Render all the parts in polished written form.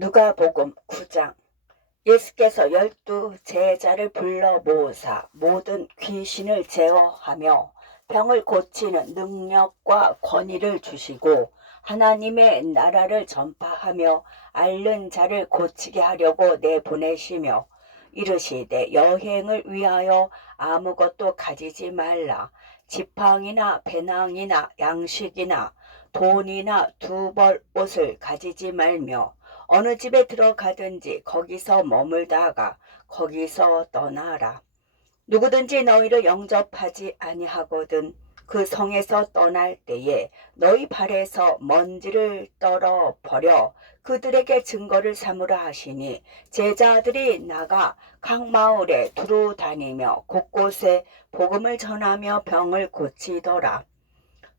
누가복음 9장. 예수께서 12제자를 불러 모으사 모든 귀신을 제어하며 병을 고치는 능력과 권위를 주시고 하나님의 나라를 전파하며 앓는 자를 고치게 하려고 내보내시며 이르시되 여행을 위하여 아무것도 가지지 말라. 지팡이나 배낭이나 양식이나 돈이나 두 벌 옷을 가지지 말며 어느 집에 들어가든지 거기서 머물다가 거기서 떠나라. 누구든지 너희를 영접하지 아니하거든 그 성에서 떠날 때에 너희 발에서 먼지를 떨어 버려 그들에게 증거를 삼으라 하시니 제자들이 나가 각 마을에 두루 다니며 곳곳에 복음을 전하며 병을 고치더라.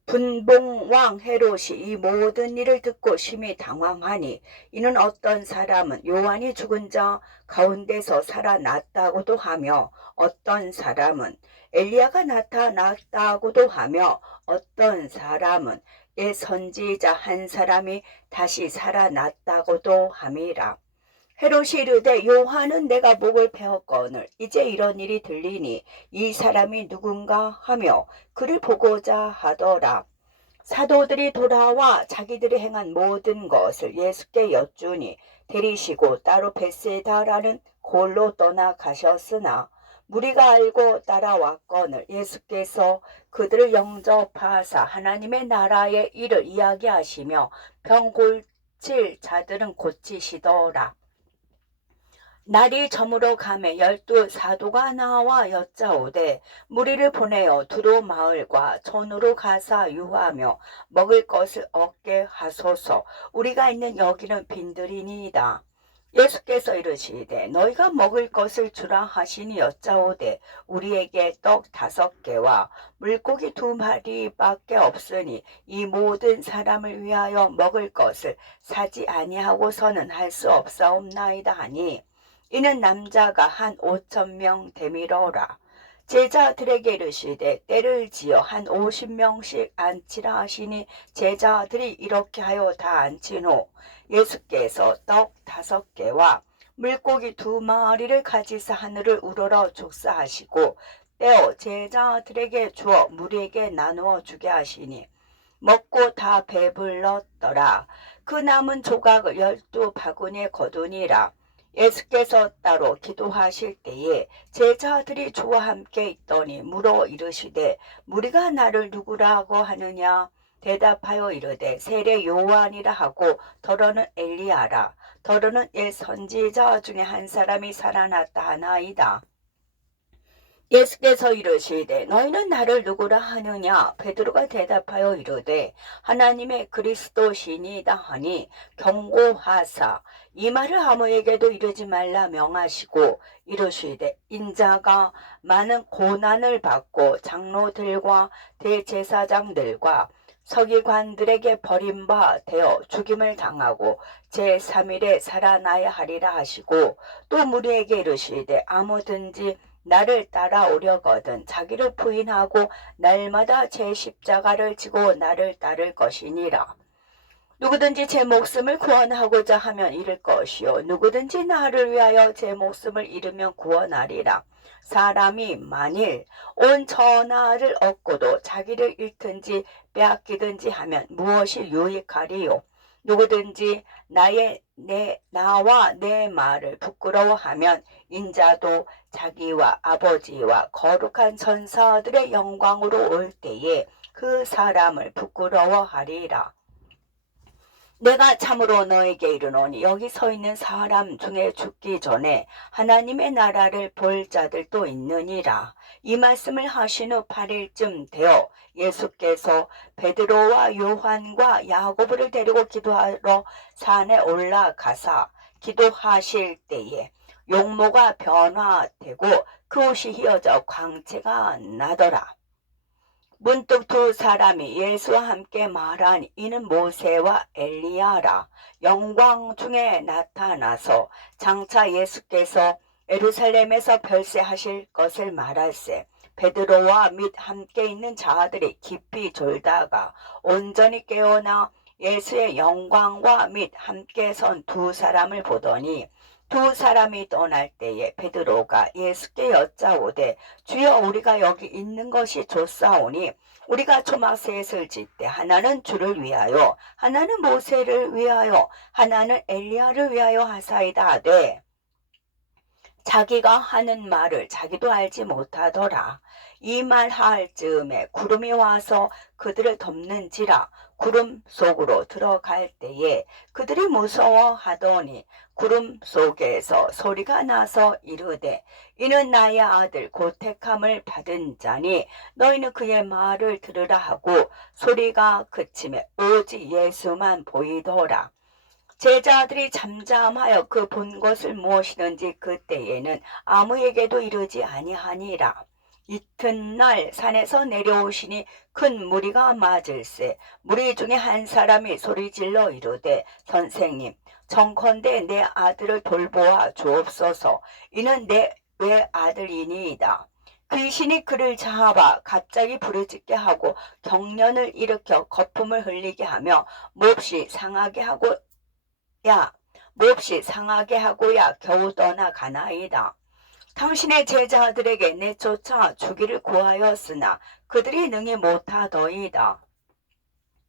분봉왕 헤롯이 이 모든 일을 듣고 심히 당황하니 이는 어떤 사람은 요한이 죽은 자 가운데서 살아났다고도 하며 어떤 사람은 엘리야가 나타났다고도 하며 어떤 사람은 옛 선지자 한 사람이 다시 살아났다고도 함이라. 헤롯이 이르되 요한은 내가 목을 베었거늘 이제 이런 일이 들리니 이 사람이 누군가 하며 그를 보고자 하더라. 사도들이 돌아와 자기들이 행한 모든 것을 예수께 여쭈니 데리시고 따로 베세다라는 골로 떠나가셨으나 무리가 알고 따라왔거늘 예수께서 그들을 영접하사 하나님의 나라의 일을 이야기하시며 병 고칠 자들은 고치시더라. 날이 저물어 가매 12사도가 나와 여짜오되 무리를 보내어 두로 마을과 촌으로 가사 유하며 먹을 것을 얻게 하소서. 우리가 있는 여기는 빈들이니이다. 예수께서 이르시되 너희가 먹을 것을 주라 하시니 여짜오되 우리에게 떡 5개와 물고기 2마리밖에 없으니 이 모든 사람을 위하여 먹을 것을 사지 아니하고서는 할 수 없사옵나이다 하니 이는 남자가 한 5,000명 되밀어라. 제자들에게 이르시되 때를 지어 한 50명씩 앉히라 하시니 제자들이 이렇게 하여 다 앉힌 후 예수께서 떡 5개와 물고기 2마리를 가지사 하늘을 우러러 축사하시고 떼어 제자들에게 주어 무리에게 나누어 주게 하시니 먹고 다 배불렀더라. 그 남은 조각을 12바구니에 거두니라. 예수께서 따로 기도하실 때에 제자들이 주와 함께 있더니 물어 이르시되 무리가 나를 누구라고 하느냐. 대답하여 이르되 세례 요한이라 하고 더러는 엘리야라. 더러는 옛 선지자 중에 한 사람이 살아났다 하나이다. 예수께서 이르시되 너희는 나를 누구라 하느냐. 베드로가 대답하여 이르되 하나님의 그리스도시니이다 하니 경고하사 이 말을 아무에게도 이르지 말라 명하시고 이르시되 인자가 많은 고난을 받고 장로들과 대제사장들과 서기관들에게 버림바 되어 죽임을 당하고 제3일에 살아나야 하리라 하시고 또 무리에게 이르시되 아무든지 나를 따라오려거든 자기를 부인하고 날마다 제 십자가를 지고 나를 따를 것이니라. 누구든지 제 목숨을 구원하고자 하면 잃을 것이요 누구든지 나를 위하여 제 목숨을 잃으면 구원하리라. 사람이 만일 온 천하를 얻고도 자기를 잃든지 빼앗기든지 하면 무엇이 유익하리요. 누구든지 나와 내 말을 부끄러워하면 인자도 자기와 아버지와 거룩한 천사들의 영광으로 올 때에 그 사람을 부끄러워하리라. 내가 참으로 너에게 이르노니 여기 서 있는 사람 중에 죽기 전에 하나님의 나라를 볼 자들도 있느니라. 이 말씀을 하신 후 8일쯤 되어 예수께서 베드로와 요한과 야고보를 데리고 기도하러 산에 올라가사 기도하실 때에 용모가 변화되고 그 옷이 휘어져 광채가 나더라. 문득 두 사람이 예수와 함께 말하니 이는 모세와 엘리야라. 영광 중에 나타나서 장차 예수께서 예루살렘에서 별세하실 것을 말할세 베드로와 및 함께 있는 자들이 깊이 졸다가 온전히 깨어나 예수의 영광과 및 함께 선 두 사람을 보더니 두 사람이 떠날 때에 베드로가 예수께 여짜오되 주여 우리가 여기 있는 것이 좋사오니 우리가 초막 셋을 짓되 하나는 주를 위하여 하나는 모세를 위하여 하나는 엘리야를 위하여 하사이다 하되 자기가 하는 말을 자기도 알지 못하더라. 이 말 할 즈음에 구름이 와서 그들을 덮는지라. 구름 속으로 들어갈 때에 그들이 무서워하더니 구름 속에서 소리가 나서 이르되 이는 나의 아들 곧 택함을 받은 자니 너희는 그의 말을 들으라 하고 소리가 그침에 오직 예수만 보이더라. 제자들이 잠잠하여 그 본 것을 무엇이든지 그때에는 아무에게도 이르지 아니하니라. 이튿날 산에서 내려오시니 큰 무리가 맞을세 무리 중에 한 사람이 소리질러 이르되 선생님 청컨대 내 아들을 돌보아 주옵소서. 이는 내 외아들이니이다. 귀신이 그를 잡아 갑자기 부르짖게 하고 경련을 일으켜 거품을 흘리게 하며 몹시 상하게 하고야 겨우 떠나가나이다. 당신의 제자들에게 내쫓아 주기를 구하였으나 그들이 능히 못하더이다.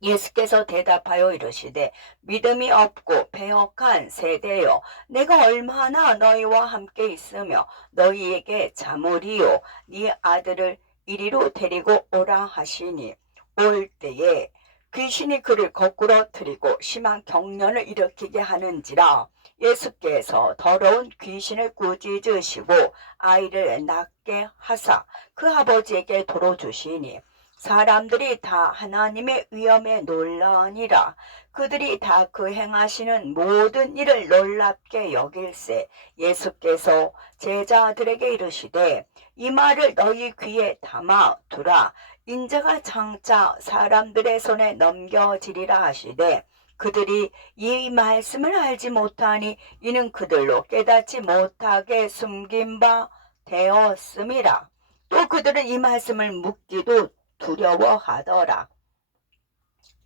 예수께서 대답하여 이르시되 믿음이 없고 배역한 세대여 내가 얼마나 너희와 함께 있으며 너희에게 자물이요 네 아들을 이리로 데리고 오라 하시니 올 때에 귀신이 그를 거꾸로 들이고 심한 경련을 일으키게 하는지라. 예수께서 더러운 귀신을 꾸짖으시고 아이를 낫게 하사 그 아버지에게 도로 주시니 사람들이 다 하나님의 위엄에 놀라니라. 그들이 다 그 행하시는 모든 일을 놀랍게 여길세 예수께서 제자들에게 이르시되 이 말을 너희 귀에 담아 두라. 인자가 장차 사람들의 손에 넘겨지리라 하시되 그들이 이 말씀을 알지 못하니 이는 그들로 깨닫지 못하게 숨긴 바 되었음이라. 또 그들은 이 말씀을 묻기도 두려워하더라.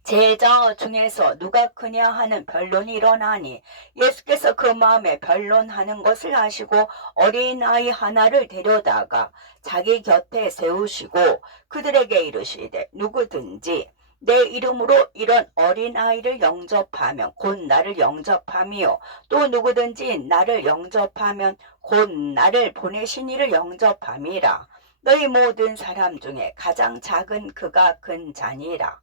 제자 중에서 누가 크냐 하는 변론이 일어나니 예수께서 그 마음에 변론하는 것을 아시고 어린아이 하나를 데려다가 자기 곁에 세우시고 그들에게 이르시되 누구든지 내 이름으로 이런 어린아이를 영접하면 곧 나를 영접함이요 또 누구든지 나를 영접하면 곧 나를 보내신 이를 영접함이라. 너희 모든 사람 중에 가장 작은 그가 큰 자니라.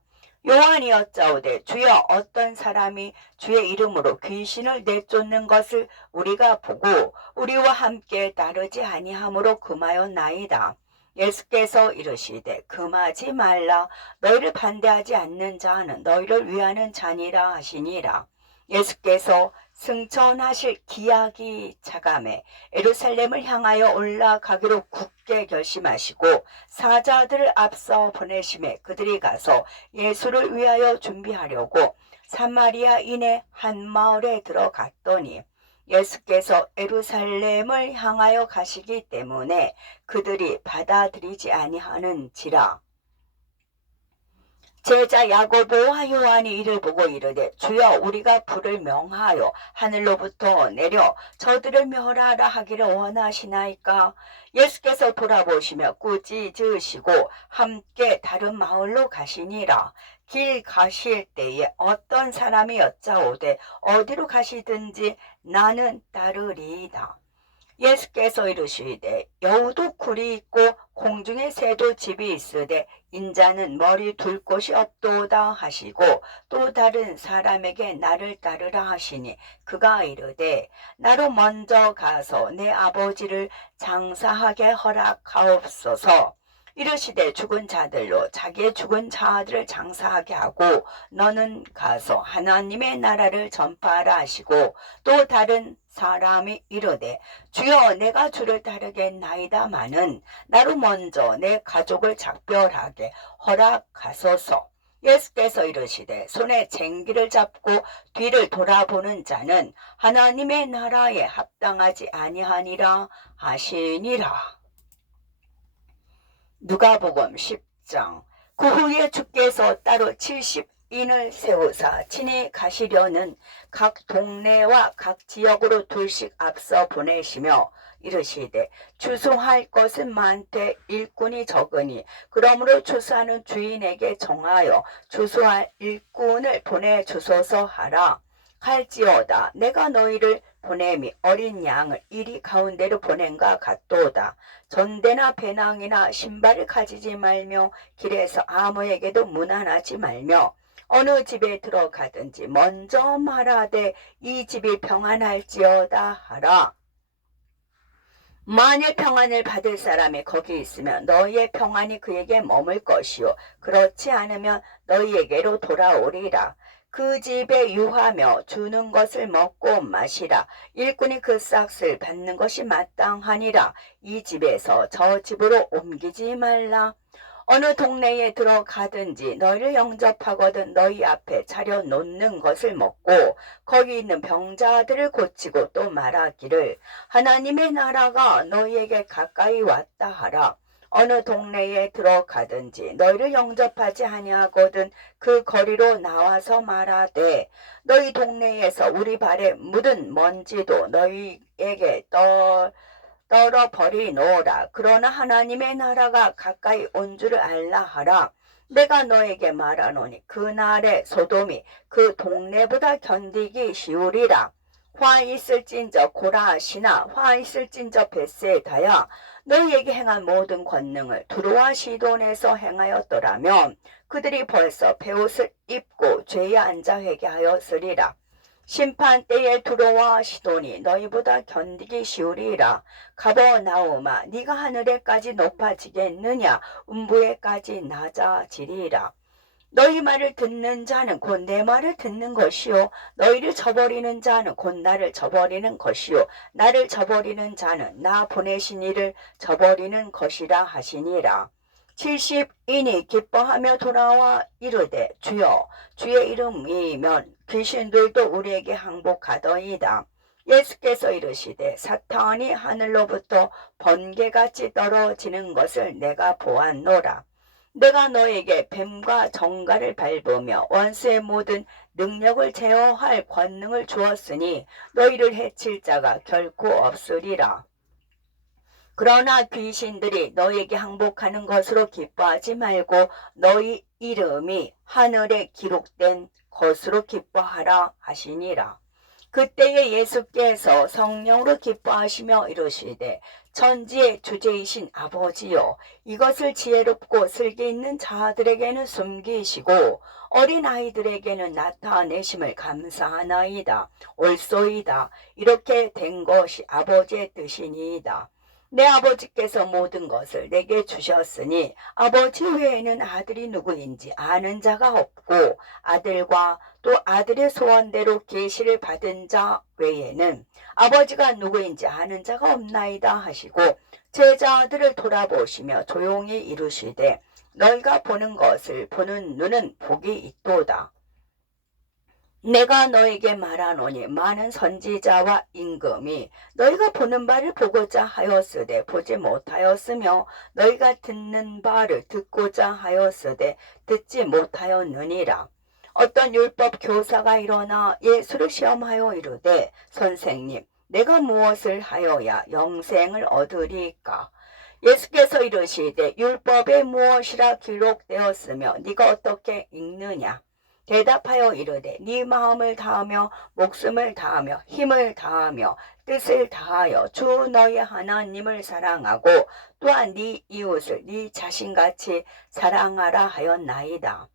요한이 여짜오되 주여 어떤 사람이 주의 이름으로 귀신을 내쫓는 것을 우리가 보고 우리와 함께 따르지 아니하므로 금하였나이다. 예수께서 이르시되 금하지 말라. 너희를 반대하지 않는 자는 너희를 위하는 자니라 하시니라. 예수께서 승천하실 기약이 차감해 예루살렘을 향하여 올라가기로 굳게 결심하시고 사자들을 앞서 보내심에 그들이 가서 예수를 위하여 준비하려고 사마리아인의 한 마을에 들어갔더니 예수께서 예루살렘을 향하여 가시기 때문에 그들이 받아들이지 아니하는지라. 제자 야고보와 요한이 이를 보고 이르되 주여 우리가 불을 명하여 하늘로부터 내려 저들을 멸하라 하기를 원하시나이까. 예수께서 돌아보시며 꾸짖으시고 함께 다른 마을로 가시니라. 길 가실 때에 어떤 사람이 여짜오되 어디로 가시든지 나는 따르리이다. 예수께서 이르시되 여우도 굴이 있고 공중에 새도 집이 있으되 인자는 머리 둘 곳이 없도다 하시고 또 다른 사람에게 나를 따르라 하시니 그가 이르되 나로 먼저 가서 내 아버지를 장사하게 허락하옵소서. 이르시되 죽은 자들로 자기의 죽은 자들을 장사하게 하고 너는 가서 하나님의 나라를 전파하라 하시고 또 다른 사람이 이르되 주여 내가 주를 따르겠나이다마는 나로 먼저 내 가족을 작별하게 허락하소서. 예수께서 이르시되 손에 쟁기를 잡고 뒤를 돌아보는 자는 하나님의 나라에 합당하지 아니하니라 하시니라. 누가복음 10장. 그 후에 주께서 따로 70 인을 세우사 친히 가시려는 각 동네와 각 지역으로 둘씩 앞서 보내시며 이르시되 추수할 것은 많되 일꾼이 적으니 그러므로 추수하는 주인에게 정하여 추수할 일꾼을 보내주소서 하라. 할지어다 내가 너희를 보냄이 어린 양을 이리 가운데로 보낸가 같도다. 전대나 배낭이나 신발을 가지지 말며 길에서 아무에게도 문안하지 말며 어느 집에 들어가든지 먼저 말하되 이 집이 평안할지어다 하라. 만일 평안을 받을 사람이 거기 있으면 너희의 평안이 그에게 머물 것이요 그렇지 않으면 너희에게로 돌아오리라. 그 집에 유하며 주는 것을 먹고 마시라. 일꾼이 그 싹을 받는 것이 마땅하니라. 이 집에서 저 집으로 옮기지 말라. 어느 동네에 들어가든지 너희를 영접하거든 너희 앞에 차려놓는 것을 먹고 거기 있는 병자들을 고치고 또 말하기를 하나님의 나라가 너희에게 가까이 왔다 하라. 어느 동네에 들어가든지 너희를 영접하지 아니하거든 그 거리로 나와서 말하되 너희 동네에서 우리 발에 묻은 먼지도 너희에게 떨어버리노라. 그러나 하나님의 나라가 가까이 온 줄을 알라 하라. 내가 너에게 말하노니 그날에 소돔이 그 동네보다 견디기 쉬우리라. 화 있을진저 고라시나 화 있을진저 벳세다야 너희에게 행한 모든 권능을 두로와 시돈에서 행하였더라면 그들이 벌써 베옷을 입고 죄에 앉아 회개하였으리라. 심판 때에 두로와 시돈이 너희보다 견디기 쉬우리라. 가버나움아 네가 하늘에까지 높아지겠느냐 음부에까지 낮아지리라. 너희 말을 듣는 자는 곧 내 말을 듣는 것이요 너희를 저버리는 자는 곧 나를 저버리는 것이요 나를 저버리는 자는 나 보내신 이를 저버리는 것이라 하시니라. 70인이 기뻐하며 돌아와 이르되 주여 주의 이름이면 귀신들도 우리에게 항복하더이다. 예수께서 이르시되 사탄이 하늘로부터 번개같이 떨어지는 것을 내가 보았노라. 내가 너에게 뱀과 정갈을 밟으며 원수의 모든 능력을 제어할 권능을 주었으니 너희를 해칠 자가 결코 없으리라. 그러나 귀신들이 너에게 항복하는 것으로 기뻐하지 말고 너희 이름이 하늘에 기록된 것으로 기뻐하라 하시니라. 그때에 예수께서 성령으로 기뻐하시며 이르시되 천지의 주제이신 아버지여 이것을 지혜롭고 슬기 있는 자들에게는 숨기시고 어린아이들에게는 나타내심을 감사하나이다. 옳소이다. 이렇게 된 것이 아버지의 뜻이니이다. 내 아버지께서 모든 것을 내게 주셨으니 아버지 외에는 아들이 누구인지 아는 자가 없고 아들과 또 아들의 소원대로 계시를 받은 자 외에는 아버지가 누구인지 아는 자가 없나이다 하시고 제자들을 돌아보시며 조용히 이르시되 너희가 보는 것을 보는 눈은 복이 있도다. 내가 너에게 말하노니 많은 선지자와 임금이 너희가 보는 바를 보고자 하였으되 보지 못하였으며 너희가 듣는 바를 듣고자 하였으되 듣지 못하였느니라. 어떤 율법 교사가 일어나 예수를 시험하여 이르되 선생님 내가 무엇을 하여야 영생을 얻으리까? 예수께서 이르시되 율법에 무엇이라 기록되었으며 네가 어떻게 읽느냐? 대답하여 이르되 네 마음을 다하며 목숨을 다하며 힘을 다하며 뜻을 다하여 주 너희 하나님을 사랑하고 또한 네 이웃을 네 자신같이 사랑하라 하였나이다.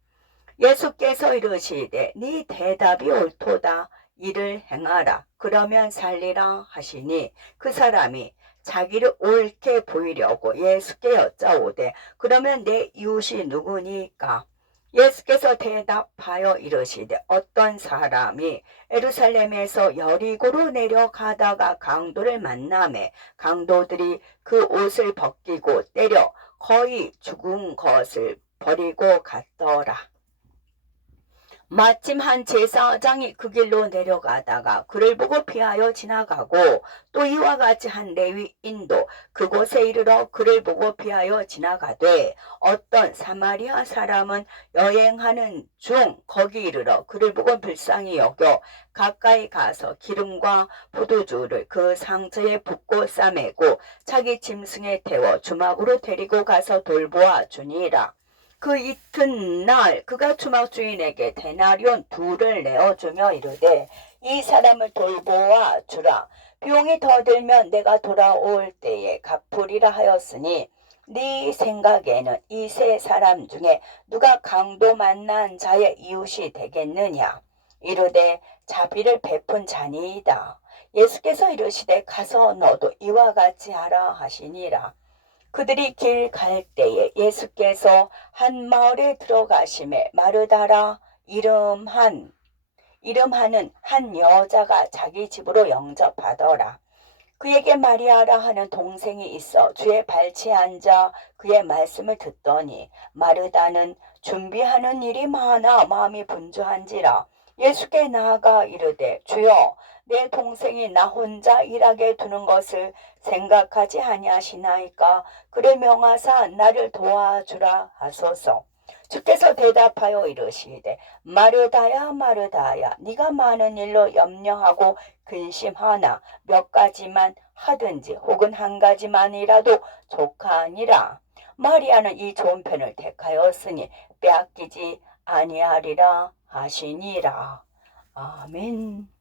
예수께서 이르시되 네 대답이 옳도다. 이를 행하라. 그러면 살리라 하시니 그 사람이 자기를 옳게 보이려고 예수께 여짜오되 그러면 내 이웃이 누구니까? 예수께서 대답하여 이르시되 어떤 사람이 예루살렘에서 여리고로 내려가다가 강도를 만나매 강도들이 그 옷을 벗기고 때려 거의 죽은 것을 버리고 갔더라. 마침 한 제사장이 그 길로 내려가다가 그를 보고 피하여 지나가고 또 이와 같이 한 레위인도 그곳에 이르러 그를 보고 피하여 지나가되 어떤 사마리아 사람은 여행하는 중 거기 이르러 그를 보고 불쌍히 여겨 가까이 가서 기름과 포도주를 그 상처에 붓고 싸매고 자기 짐승에 태워 주막으로 데리고 가서 돌보아 주니라. 그 이튿날 그가 주막 주인에게 데나리온 2를 내어주며 이르되 이 사람을 돌보아 주라. 비용이 더 들면 내가 돌아올 때에 갚으리라 하였으니 네 생각에는 이 세 사람 중에 누가 강도 만난 자의 이웃이 되겠느냐. 이르되 자비를 베푼 자니이다. 예수께서 이르시되 가서 너도 이와 같이 하라 하시니라. 그들이 길 갈 때에 예수께서 한 마을에 들어가심에 마르다라 이름하는 한 여자가 자기 집으로 영접하더라. 그에게 마리아라 하는 동생이 있어 주의 발치에 앉아 그의 말씀을 듣더니 마르다는 준비하는 일이 많아 마음이 분주한지라 예수께 나아가 이르되 주여 내 동생이 나 혼자 일하게 두는 것을 생각하지 아니하시나이까 그를 명하사 나를 도와주라 하소서. 주께서 대답하여 이르시되 마르다야 마르다야 네가 많은 일로 염려하고 근심하나 몇 가지만 하든지 혹은 한 가지만이라도 족하니라. 마리아는 이 좋은 편을 택하였으니 빼앗기지 아니하리라 하시니라. 아멘.